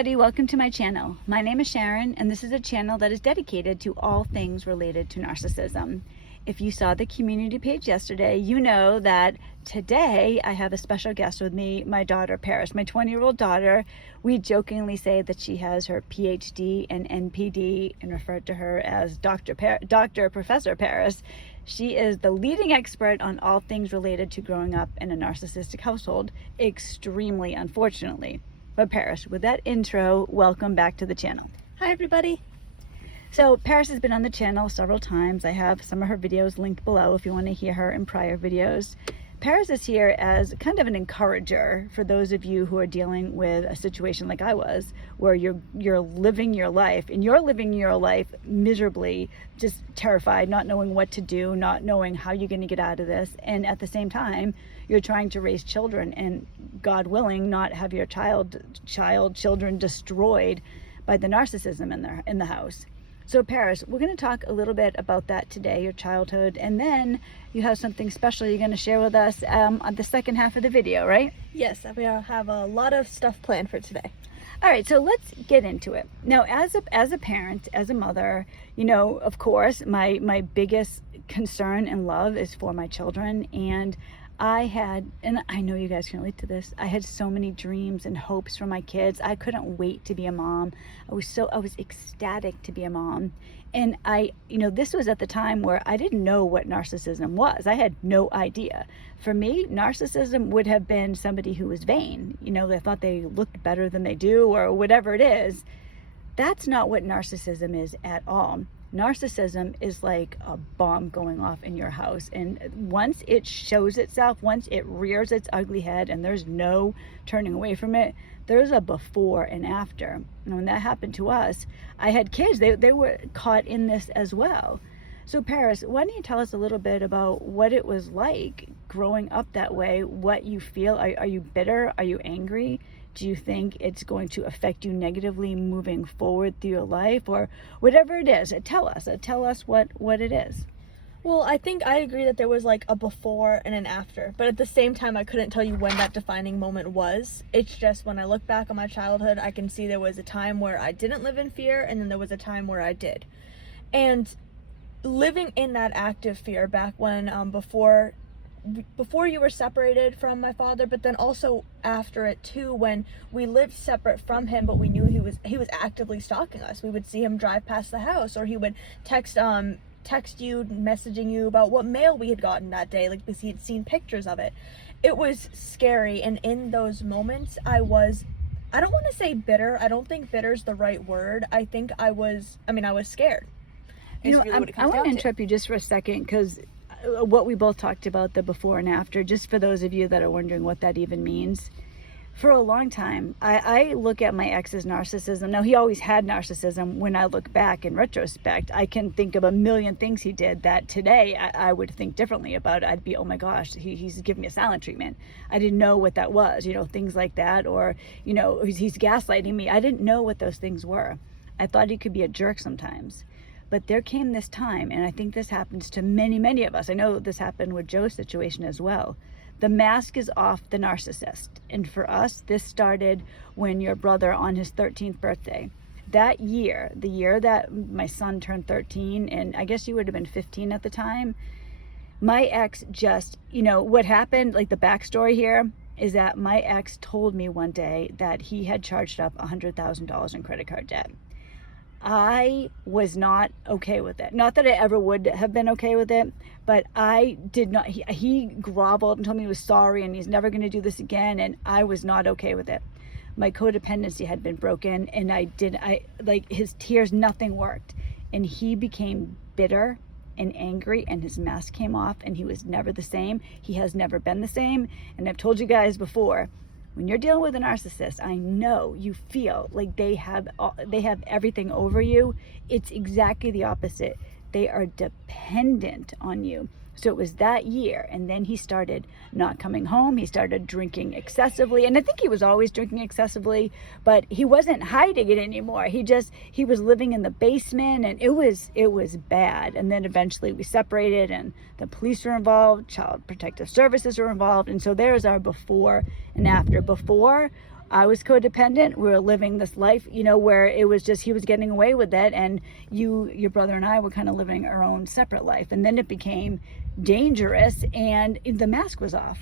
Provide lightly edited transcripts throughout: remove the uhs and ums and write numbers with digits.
everybody, welcome to my channel. My name is Sharon and this is a channel that is dedicated to all things related to narcissism. If you saw the community page yesterday, you know that today I have a special guest with me, my daughter Paris, my 20-year-old daughter. We jokingly say that she has her PhD and NPD and refer to her as Professor Paris. She is the leading expert on all things related to growing up in a narcissistic household, extremely unfortunately. But Paris, with that intro, welcome back to the channel. Hi everybody. So Paris has been on the channel several times. I have some of her videos linked below if you want to hear her in prior videos. Paris is here as kind of an encourager for those of you who are dealing with a situation like I was, where you're living your life, and you're living your life miserably, just terrified, not knowing what to do, not knowing how you're going to get out of this, and at the same time you're trying to raise children and, God willing, not have your children destroyed by the narcissism in the house. So Paris, we're going to talk a little bit about that today, your childhood, and then you have something special you're going to share with us on the second half of the video, right? Yes, we have a lot of stuff planned for today. All right, so let's get into it. Now, as a parent, as a mother, you know, of course, my biggest concern and love is for my children, and and I know you guys can relate to this, I had so many dreams and hopes for my kids. I couldn't wait to be a mom. I was ecstatic to be a mom. And this was at the time where I didn't know what narcissism was. I had no idea. For me, narcissism would have been somebody who was vain. You know, they thought they looked better than they do or whatever it is. That's not what narcissism is at all. Narcissism is like a bomb going off in your house, and once it shows itself, once it rears its ugly head and there's no turning away from it, there's a before and after. And when that happened to us, I had kids, they were caught in this as well. So Paris, why don't you tell us a little bit about what it was like growing up that way, what you feel? Are you bitter? Are you angry? Do you think it's going to affect you negatively moving forward through your life, or whatever it is? Tell us what it is. Well, I think I agree that there was like a before and an after, but at the same time, I couldn't tell you when that defining moment was. It's just when I look back on my childhood, I can see there was a time where I didn't live in fear, and then there was a time where I did. And living in that active fear back when, before you were separated from my father, but then also after it too, when we lived separate from him, but we knew he was actively stalking us. We would see him drive past the house, or he would text you, messaging you about what mail we had gotten that day, like because he had seen pictures of it. It was scary, and in those moments I don't want to say bitter. I don't think bitter is the right word. I think I was scared. I want to interrupt you just for a second, because what we both talked about, the before and after, just for those of you that are wondering what that even means. For a long time, I look at my ex's narcissism. Now, he always had narcissism. When I look back in retrospect, I can think of a million things he did that today I would think differently about. I'd be, oh my gosh, he's giving me a silent treatment. I didn't know what that was, things like that. Or, he's gaslighting me. I didn't know what those things were. I thought he could be a jerk sometimes. But there came this time, and I think this happens to many, many of us. I know this happened with Joe's situation as well. The mask is off the narcissist. And for us, this started when your brother, on his 13th birthday, that year, the year that my son turned 13, and I guess you would have been 15 at the time, my ex just, what happened, like the backstory here, is that my ex told me one day that he had charged up $100,000 in credit card debt. I was not okay with it. Not that I ever would have been okay with it, but I did not. He groveled and told me he was sorry and he's never going to do this again, and I was not okay with it. My codependency had been broken, and his tears, nothing worked. And he became bitter and angry, and his mask came off, and he was never the same. He has never been the same. And I've told you guys before, when you're dealing with a narcissist, I know you feel like they have everything over you. It's exactly the opposite. They are dependent on you. So it was that year, and then he started not coming home. He started drinking excessively, and I think he was always drinking excessively, but he wasn't hiding it anymore. He was living in the basement, and it was bad. And then eventually we separated, and the police were involved, Child Protective Services were involved, and so there's our before and after. Before, I was codependent. We were living this life, where it was just he was getting away with it, and your brother and I were kind of living our own separate life. And then it became dangerous, and the mask was off.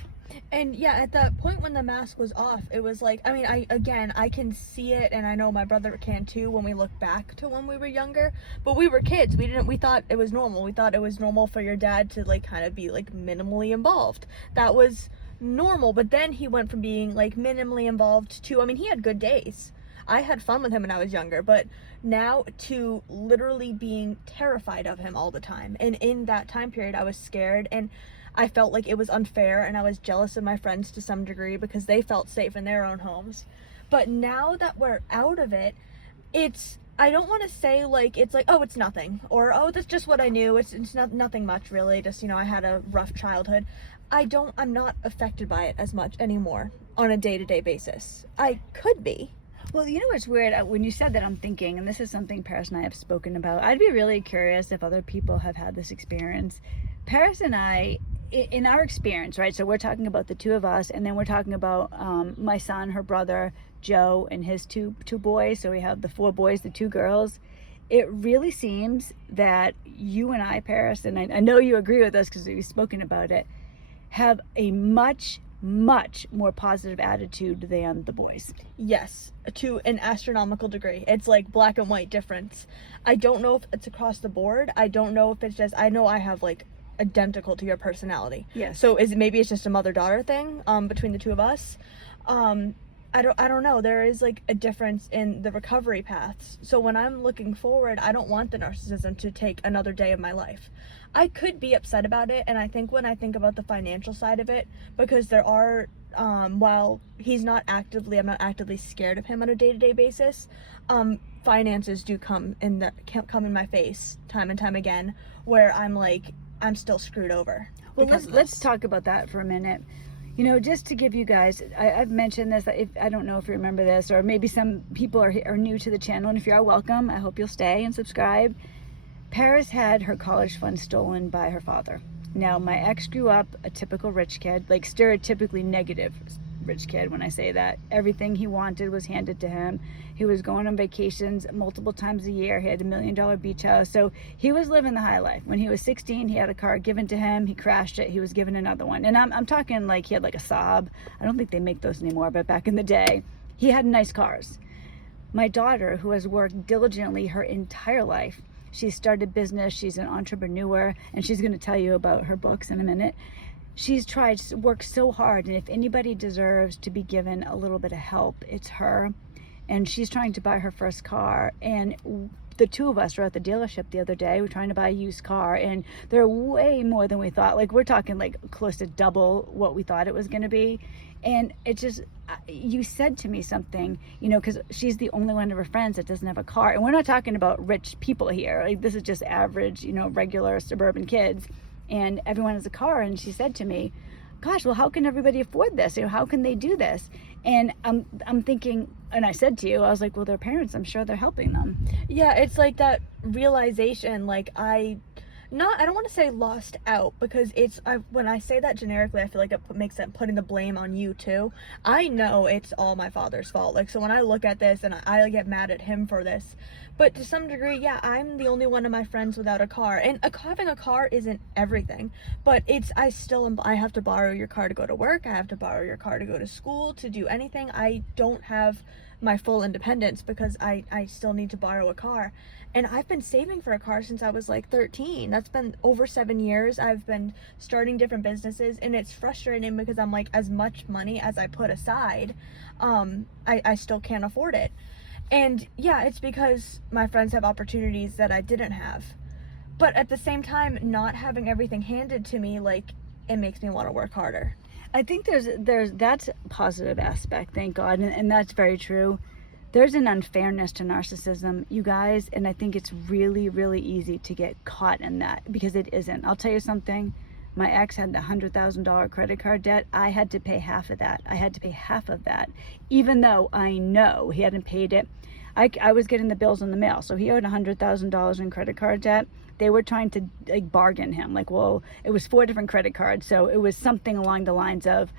And yeah, at that point when the mask was off, it was like, I mean, I can see it, and I know my brother can too when we look back to when we were younger, but we were kids. We thought it was normal. We thought it was normal for your dad to like kind of be like minimally involved. That was normal. But then he went from being like minimally involved to, I mean, he had good days. I had fun with him when I was younger, but now to literally being terrified of him all the time. And in that time period, I was scared, and I felt like it was unfair, and I was jealous of my friends to some degree because they felt safe in their own homes. But now that we're out of it, I don't want to say like, it's like, oh, it's nothing, or, oh, that's just what I knew. It's nothing much really. Just, I had a rough childhood. I'm not affected by it as much anymore on a day-to-day basis. I could be. Well, what's weird? When you said that, I'm thinking, and this is something Paris and I have spoken about, I'd be really curious if other people have had this experience. Paris and I, in our experience, right? So we're talking about the two of us, and then we're talking about my son, her brother, Joe, and his two boys. So we have the 4 boys, the 2 girls. It really seems that you and I, Paris, and I know you agree with us because we've spoken about it, have a much more positive attitude than the boys. Yes, to an astronomical degree. It's like black and white difference. I don't know if it's across the board. I don't know if it's just, I know I have like identical to your personality. Yes. So maybe it's just a mother-daughter thing between the two of us. I don't know. There is like a difference in the recovery paths. So when I'm looking forward, I don't want the narcissism to take another day of my life. I could be upset about it, and I think when I think about the financial side of it, because there are, while I'm not actively scared of him on a day-to-day basis, finances do come in my face time and time again, where I'm like, I'm still screwed over. Well, let's talk about that for a minute. Just to give you guys, I've mentioned this, I don't know if you remember this, or maybe some people are new to the channel, and if you are, welcome. I hope you'll stay and subscribe. Paris had her college fund stolen by her father. Now, my ex grew up a typical rich kid, like stereotypically negative rich kid when I say that. Everything he wanted was handed to him. He was going on vacations multiple times a year. He had $1 million beach house. So he was living the high life. When he was 16, he had a car given to him. He crashed it. He was given another one. And I'm talking like he had like a Saab. I don't think they make those anymore, but back in the day, he had nice cars. My daughter, who has worked diligently her entire life, she started business, she's an entrepreneur, and she's going to tell you about her books in a minute. She's worked so hard, and if anybody deserves to be given a little bit of help, it's her. And she's trying to buy her first car, and the two of us were at the dealership the other day. We're trying to buy a used car, and they're way more than we thought. Like, we're talking like close to double what we thought it was going to be. And it just, you said to me something, because she's the only one of her friends that doesn't have a car. And we're not talking about rich people here. Like, this is just average, regular suburban kids. And everyone has a car. And she said to me, gosh, well, how can everybody afford this? How can they do this? And I'm thinking, and I said to you, I was like, well, their parents, I'm sure they're helping them. Yeah, it's like that realization, like I don't want to say lost out, because when I say that generically, I feel like it makes it putting the blame on you too. I know it's all my father's fault. Like, so when I look at this and I get mad at him for this, but to some degree, yeah, I'm the only one of my friends without a car, and having a car isn't everything, but I have to borrow your car to go to work. I have to borrow your car to go to school, to do anything. I don't have my full independence because I still need to borrow a car. And I've been saving for a car since I was like 13. That's been over 7 years. I've been starting different businesses, and it's frustrating because I'm like, as much money as I put aside, I still can't afford it. And yeah, it's because my friends have opportunities that I didn't have. But at the same time, not having everything handed to me, like, it makes me want to work harder. I think there's that's a positive aspect, thank God, and that's very true. There's an unfairness to narcissism, you guys, and I think it's really, really easy to get caught in that, because it isn't. I'll tell you something. My ex had the $100,000 credit card debt. I had to pay half of that. Even though I know he hadn't paid it. I was getting the bills in the mail. So he owed $100,000 in credit card debt. They were trying to like bargain him. Like, well, it was 4 different credit cards. So it was something along the lines of,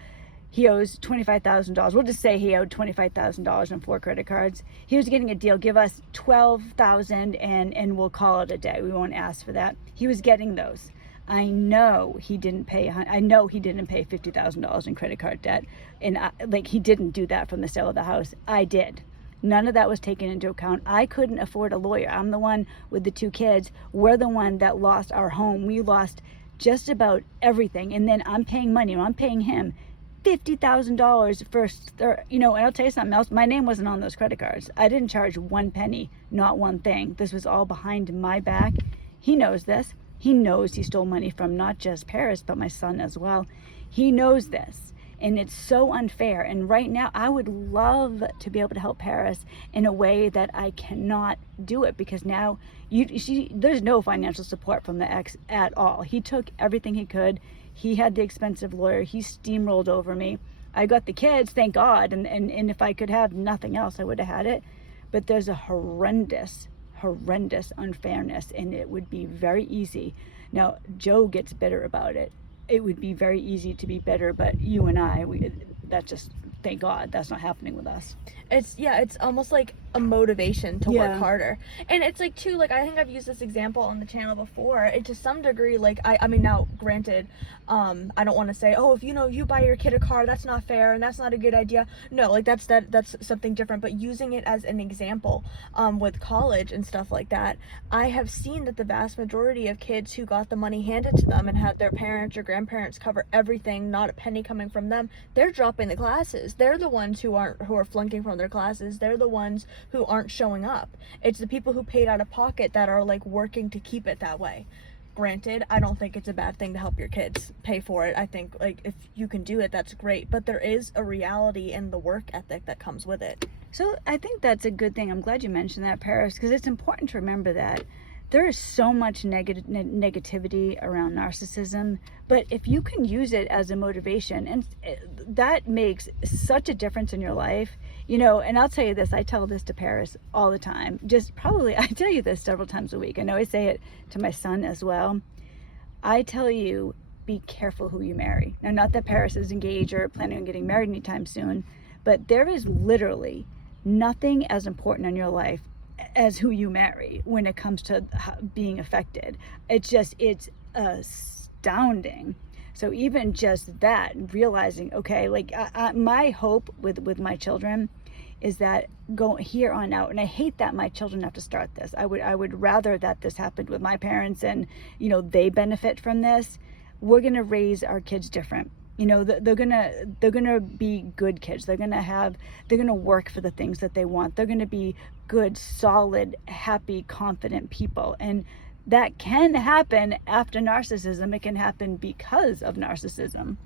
he owes $25,000. We'll just say he owed $25,000 on 4 credit cards. He was getting a deal. Give us $12,000 and we'll call it a day. We won't ask for that. He was getting those. I know he didn't pay $50,000 in credit card debt, and he didn't do that from the sale of the house. I did. None of that was taken into account. I couldn't afford a lawyer. I'm the one with the 2 kids. We're the one that lost our home. We lost just about everything, and then I'm paying money. I'm paying him $50,000 first. And I'll tell you something else. My name wasn't on those credit cards. I didn't charge 1 penny, not one thing. This was all behind my back. He knows this. He knows he stole money from not just Paris, but my son as well. He knows this, and it's so unfair. And right now, I would love to be able to help Paris in a way that I cannot do it, because now there's no financial support from the ex at all. He took everything he could. He had the expensive lawyer. He steamrolled over me. I got the kids, thank God, and if I could have nothing else, I would have had it. But there's a horrendous unfairness, and it would be very easy. Now, Joe gets bitter about it. It would be very easy to be bitter, but you and I, that's just, thank God, that's not happening with us. It's almost like a motivation to work harder. And it's like, too, like, I think I've used this example on the channel before. It, to some degree, like, I mean, now, granted, I don't want to say, oh, if you buy your kid a car, that's not fair and that's not a good idea. No, like, that's something different. But using it as an example, with college and stuff like that, I have seen that the vast majority of kids who got the money handed to them and had their parents or grandparents cover everything, not a penny coming from them, they're dropping the classes. They're the ones who are flunking from their classes. They're the ones who aren't showing up. It's the people who paid out of pocket that are, like, working to keep it that way. Granted, I don't think it's a bad thing to help your kids pay for it. I think, like, if you can do it, that's great. But there is a reality in the work ethic that comes with it. So I think that's a good thing. I'm glad you mentioned that, Paris, because it's important to remember that there is so much negativity around narcissism, but if you can use it as a motivation, and that makes such a difference in your life, and I'll tell you this, I tell this to Paris all the time, I tell you this several times a week. I know I say it to my son as well. I tell you, be careful who you marry. Now, not that Paris is engaged or planning on getting married anytime soon, but there is literally nothing as important in your life as who you marry when it comes to being affected. It's astounding. So even just that, realizing, okay, like my hope with my children is that go here on out, and I hate that my children have to start this. I would rather that this happened with my parents and they benefit from this. We're gonna raise our kids different. They're gonna be good kids. They're gonna work for the things that they want. They're gonna be good, solid, happy, confident people. And that can happen after narcissism. It can happen because of narcissism.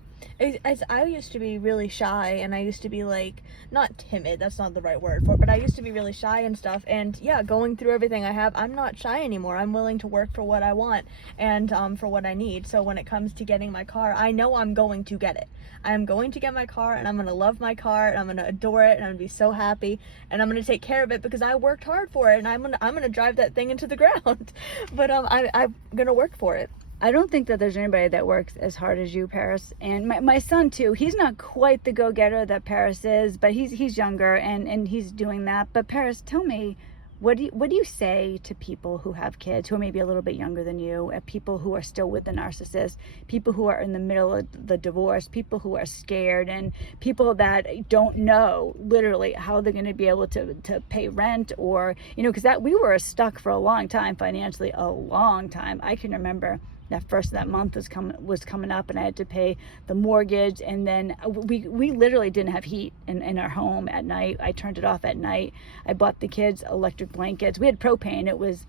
I used to be really shy, and I used to be, like, not timid, that's not the right word for it, but I used to be really shy and stuff, and yeah, going through everything I have, I'm not shy anymore. I'm willing to work for what I want and for what I need. So when it comes to getting my car, I know I'm going to get it. I'm going to get my car, and I'm going to love my car, and I'm going to adore it, and I'm going to be so happy, and I'm going to take care of it because I worked hard for it, and I'm going to drive that thing into the ground. But I'm going to work for it. I don't think that there's anybody that works as hard as you, Paris. And my son too, he's not quite the go-getter that Paris is, but he's younger and he's doing that. But Paris, tell me, what do you say to people who have kids who are maybe a little bit younger than you, people who are still with the narcissist, people who are in the middle of the divorce, people who are scared, and people that don't know literally how they're going to be able to pay rent, or because we were stuck for a long time financially, a long time. I can remember that month was coming up, and I had to pay the mortgage, and then we literally didn't have heat in our home at night. I turned it off at night. I bought the kids electric blankets. We had propane. It was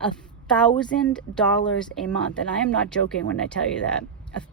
$1,000 a month, and I am not joking when I tell you that.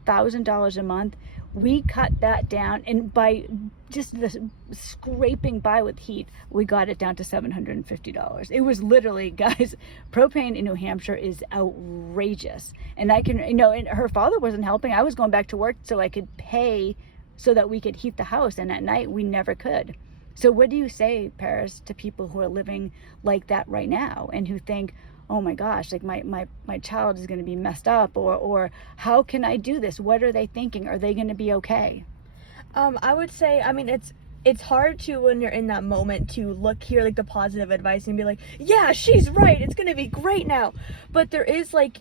$1,000 a month. We cut that down, and by just the scraping by with heat, we got it down to $750. It was literally, guys, propane in New Hampshire is outrageous. And I can, and her father wasn't helping. I was going back to work so I could pay so that we could heat the house, and at night we never could. So what do you say, Paris, to people who are living like that right now and who think, oh my gosh, like my child is going to be messed up, or how can I do this? What are they thinking? Are they going to be okay? I would say, I mean, it's hard to, when you're in that moment, to hear like the positive advice and be like, yeah, she's right, it's gonna be great now. But there is like,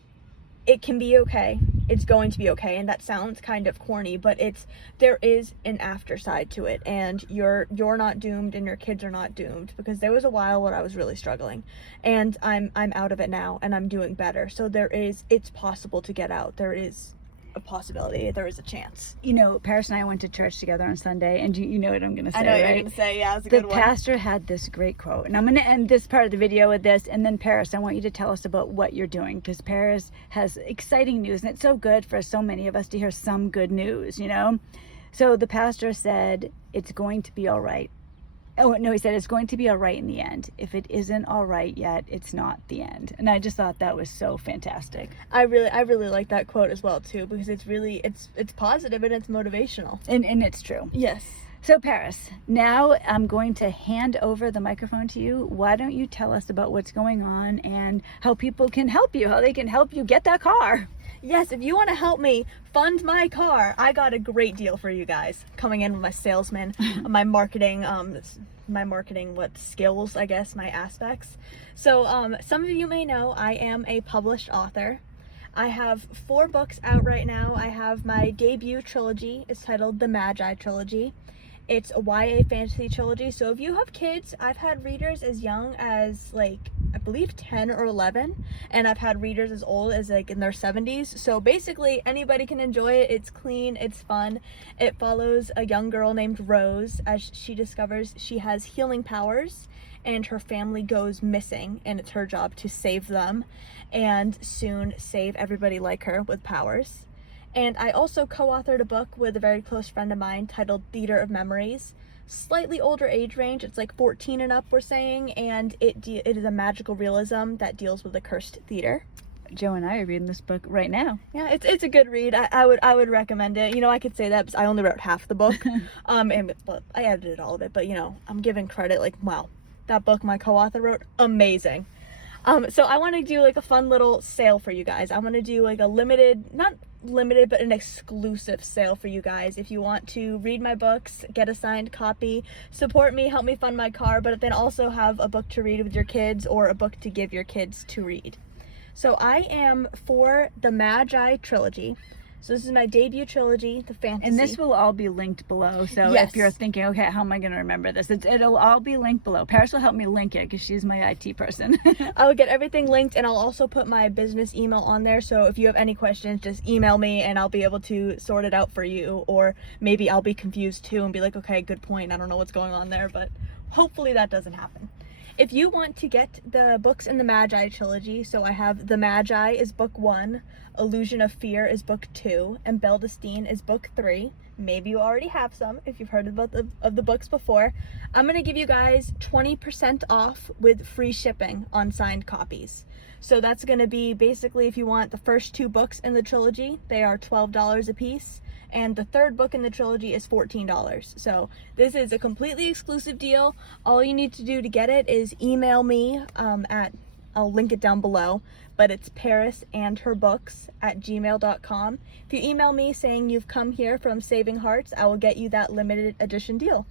it can be okay. It's going to be okay, and that sounds kind of corny, but there is an after side to it, and you're not doomed, and your kids are not doomed, because there was a while where I was really struggling, and I'm out of it now, and I'm doing better. So it's possible to get out. There is a possibility. There is a chance. You know, Paris and I went to church together on Sunday, and you know what I'm going to say, I know what right? you're going to say. Yeah, it's a good one. The pastor had this great quote, and I'm going to end this part of the video with this, and then Paris, I want you to tell us about what you're doing, because Paris has exciting news, and it's so good for so many of us to hear some good news, you know? So the pastor said, it's going to be all right. Oh, no, he said it's going to be all right in the end. If it isn't all right yet, it's not the end. And I just thought that was so fantastic. I really like that quote as well too, because it's positive and it's motivational. And it's true. Yes. So Paris, now I'm going to hand over the microphone to you. Why don't you tell us about what's going on and how people can help you, how they can help you get that car? Yes, if you want to help me fund my car, I got a great deal for you guys. Coming in with my salesman, my marketing skills, I guess, my aspects. So some of you may know I am a published author. I have 4 books out right now. I have my debut trilogy. It's titled the Magi Trilogy. It's a YA fantasy trilogy. So if you have kids, I've had readers as young as I believe 10 or 11, and I've had readers as old as in their 70s. So basically anybody can enjoy it. It's clean, it's fun. It follows a young girl named Rose as she discovers she has healing powers, and her family goes missing, and it's her job to save them and soon save everybody like her with powers. And I also co-authored a book with a very close friend of mine titled Theater of Memories. Slightly older age range, it's 14 and up, we're saying, and it is a magical realism that deals with the cursed theater. Joe and I are reading this book right now. Yeah, it's a good read. I would recommend it. You know, I could say that because I only wrote half the book. I edited all of it, but I'm giving credit, wow, that book my co-author wrote, amazing. So I want to do a fun little sale for you guys. I want to do a limited, not limited, but an exclusive sale for you guys. If you want to read my books, get a signed copy, support me, help me fund my car, but then also have a book to read with your kids or a book to give your kids to read. So I am for the Magi Trilogy. So this is my debut trilogy, the fantasy. And this will all be linked below. So yes. If you're thinking, okay, how am I going to remember this? It'll all be linked below. Paris will help me link it because she's my IT person. I will get everything linked, and I'll also put my business email on there. So if you have any questions, just email me and I'll be able to sort it out for you. Or maybe I'll be confused too and be like, okay, good point. I don't know what's going on there, but hopefully that doesn't happen. If you want to get the books in the Magi Trilogy, so I have The Magi is book 1, Illusion of Fear is book 2, and Beldestein is book 3. Maybe you already have some if you've heard about the books before. I'm going to give you guys 20% off with free shipping on signed copies. So that's going to be basically, if you want the first 2 books in the trilogy, they are $12 a piece. And the 3rd book in the trilogy is $14. So this is a completely exclusive deal. All you need to do to get it is email me I'll link it down below, but it's parisandherbooks@gmail.com. If you email me saying you've come here from Saving Hearts, I will get you that limited edition deal.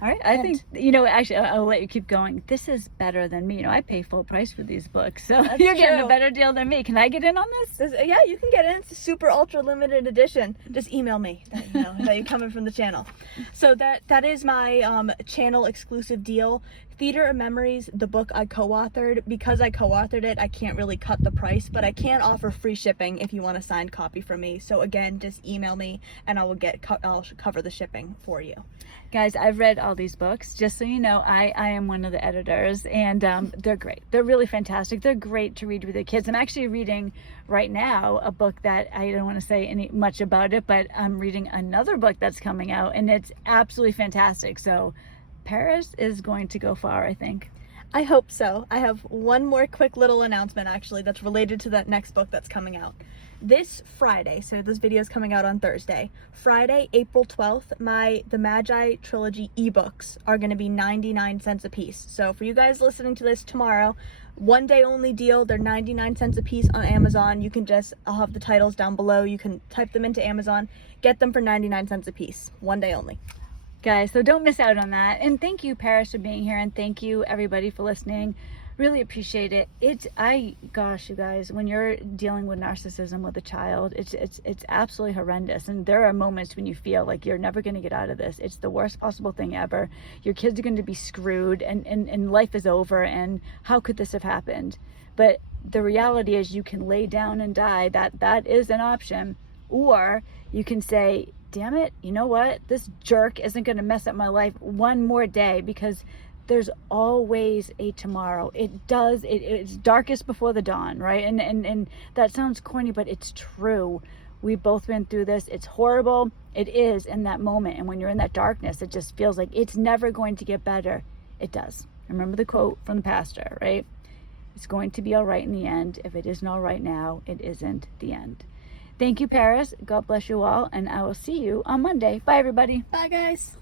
All right. I think, actually, I'll let you keep going. This is better than me. I pay full price for these books. So you're getting a better deal than me. Can I get in on this? Yeah, you can get in. It's a super ultra limited edition. Just email me that you're coming from the channel. So that is my channel exclusive deal. Theater of Memories, the book I co-authored. Because I co-authored it, I can't really cut the price, but I can offer free shipping if you want a signed copy from me. So again, just email me and I'll cover the shipping for you. Guys, I've read all these books. Just so you know, I am one of the editors, and they're great. They're really fantastic. They're great to read with your kids. I'm actually reading right now a book that I don't want to say much about it, but I'm reading another book that's coming out, and it's absolutely fantastic. So Paris is going to go far, I think. I hope so. I have one more quick little announcement actually that's related to that next book that's coming out. This Friday, so this video is coming out on Thursday, Friday, April 12th, the Magi Trilogy ebooks are going to be 99 cents a piece. So for you guys listening to this tomorrow, one day only deal. They're 99 cents a piece on Amazon. You can just, I'll have the titles down below. You can type them into Amazon, get them for 99 cents a piece. One day only. Guys, so don't miss out on that. And thank you, Paris, for being here, and thank you everybody for listening. Really appreciate it. Gosh, you guys, when you're dealing with narcissism with a child, it's absolutely horrendous. And there are moments when you feel like you're never going to get out of this. It's the worst possible thing ever. Your kids are going to be screwed, and life is over, and how could this have happened? But the reality is you can lay down and die. That is an option. Or you can say, damn it, you know what? This jerk isn't going to mess up my life one more day, because there's always a tomorrow. It's darkest before the dawn, right? And that sounds corny, but it's true. We've both been through this. It's horrible. It is in that moment. And when you're in that darkness, it just feels like it's never going to get better. It does. Remember the quote from the pastor, right? It's going to be all right in the end. If it isn't all right now, it isn't the end. Thank you, Paris. God bless you all. And I will see you on Monday. Bye, everybody. Bye, guys.